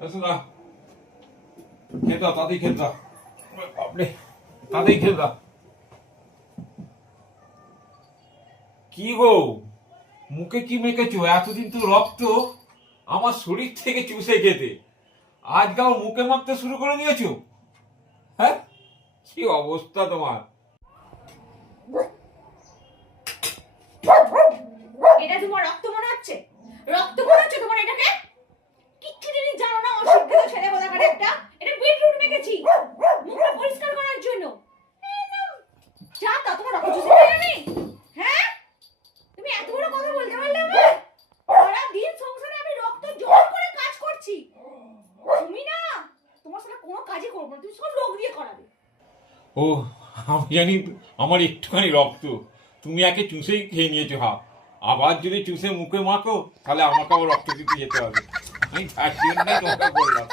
শোনা খেয়ে দাও, তাতেই খেয়ে দাও। বাপরে, তাতেই খেয়ে দাও। কি গো, মুখে কি মেখেছো? এতদিন তো রক্ত আমার শরীর থেকে চুষে খেতে, আজকাল মুখে মাখতে শুরু করে দিয়েছো। হ্যাঁ, কি অবস্থা তোমার? এটা তোমার রক্ত মনে হচ্ছে? রক্ত মনে হচ্ছে তোমার এটাকে? কিচ্ছু জিনিস জানো না, অশিক্ষিত ছেলে বলাকার একটা। এটা বিটরুট মেখেছি মুখটা পরিষ্কার করার জন্য। যা তা তোমার রক্ত চুষে খায়নি? হ্যাঁ, তুমি এত বড় কথা বলতে পারলে আমাকে? সারা দিন সংসারে আমি রক্ত জল করে কাজ করছি, তুমি না, তোমার সাথে কোনো কাজই করবো না, তুমি সব লোক দিয়ে করাবে। ও, আমি জানি আমার একটুখানি রক্ত, তুমি একে চুষেই খেয়ে নিয়েছো হাফ। আবার যদি চুষে মুখে মাখো তাহলে আমাকে আবার রক্ত দিতে যেতে হবে। আমি তার জন্যই তোমাকে বললাম।